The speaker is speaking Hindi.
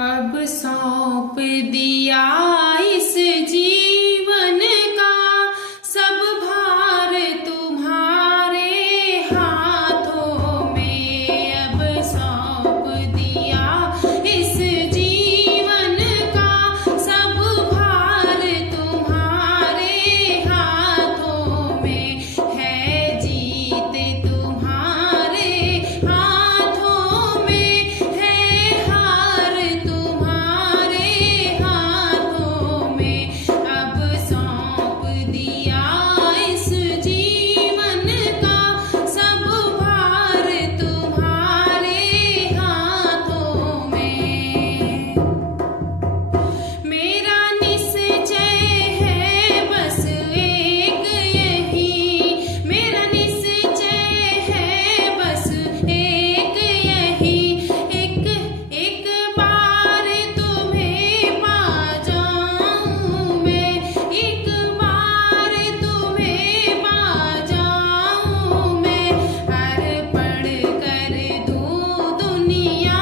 अब सौंप दिया इस जीवन का सब भार तुम्हारे हाथों में। अब सौंप दिया इस जीवन का सब भार तुम्हारे हाथों में। है जीत तुम्हारे हाथों में, है हार तुम्हारे हाथों में। अब सौंप दिया इस जीवन का सब भार तुम्हारे हाथों में। मेरा निश्चय है बस एक यही, मेरा निश्चय है बस एक यही। एक बार तुम्हें पा जाऊं मैं, एक बार तुम्हें पा जाऊं मैं। अर्पण कर दूं दुनिया